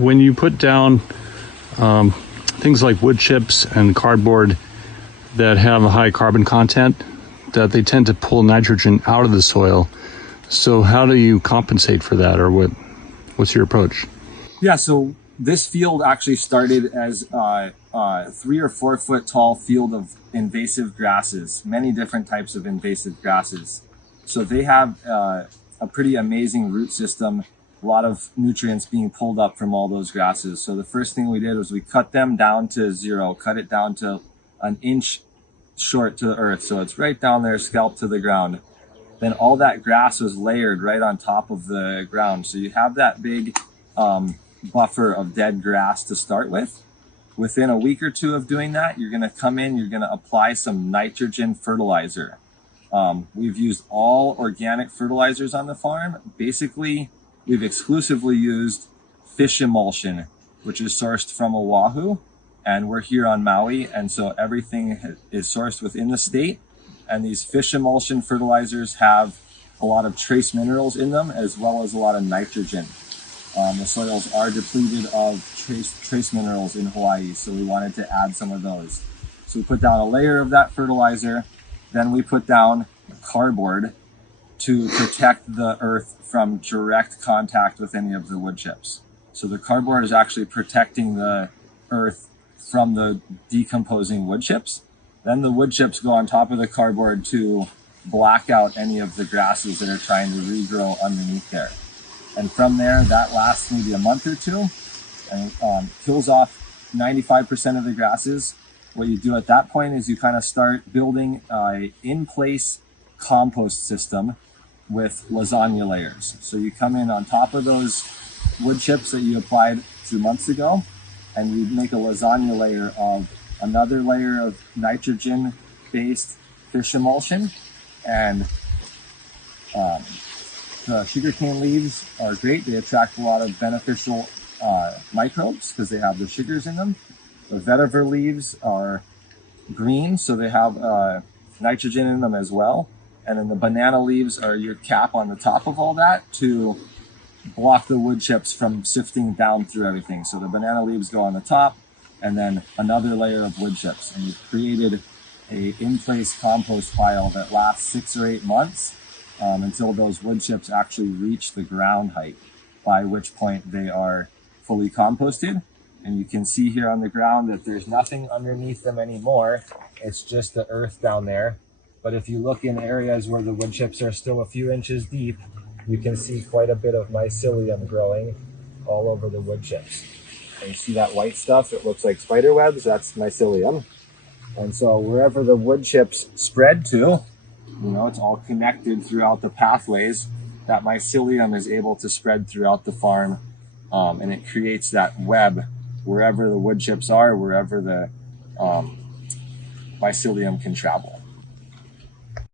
when you put down things like wood chips and cardboard that have a high carbon content, that they tend to pull nitrogen out of the soil. So how do you compensate for that, or what's your approach? Yeah, so this field actually started as a 3 or 4 foot tall field of invasive grasses, many different types of invasive grasses. So they have a pretty amazing root system, a lot of nutrients being pulled up from all those grasses. So the first thing we did was we cut them down to 0, cut it down to an inch short to the earth. So it's right down there, scalp to the ground. Then all that grass was layered right on top of the ground. So you have that big buffer of dead grass to start with. Within a week or 2 of doing that, you're gonna come in, you're gonna apply some nitrogen fertilizer. We've used all organic fertilizers on the farm. Basically, we've exclusively used fish emulsion, which is sourced from Oahu, and we're here on Maui, and so everything is sourced within the state. And these fish emulsion fertilizers have a lot of trace minerals in them, as well as a lot of nitrogen. The soils are depleted of trace minerals in Hawaii, so we wanted to add some of those. So we put down a layer of that fertilizer, then we put down cardboard to protect the earth from direct contact with any of the wood chips. So the cardboard is actually protecting the earth from the decomposing wood chips. Then the wood chips go on top of the cardboard to black out any of the grasses that are trying to regrow underneath there. And from there, that lasts maybe a month or 2 and kills off 95% of the grasses. What you do at that point is you kind of start building an in-place compost system with lasagna layers. So you come in on top of those wood chips that you applied 2 months ago, and you make a lasagna layer of another layer of nitrogen-based fish emulsion. And the sugarcane leaves are great. They attract a lot of beneficial microbes because they have the sugars in them. The vetiver leaves are green, so they have nitrogen in them as well. And then the banana leaves are your cap on the top of all that to block the wood chips from sifting down through everything. So the banana leaves go on the top, and then another layer of wood chips. And you've created a in-place compost pile that lasts 6 or 8 months until those wood chips actually reach the ground height, by which point they are fully composted. And you can see here on the ground that there's nothing underneath them anymore. It's just the earth down there. But if you look in areas where the wood chips are still a few inches deep, you can see quite a bit of mycelium growing all over the wood chips. And you see that white stuff? It looks like spider webs. That's mycelium. And so wherever the wood chips spread to, it's all connected throughout the pathways. That mycelium is able to spread throughout the farm, and it creates that web wherever the wood chips are, wherever the mycelium can travel.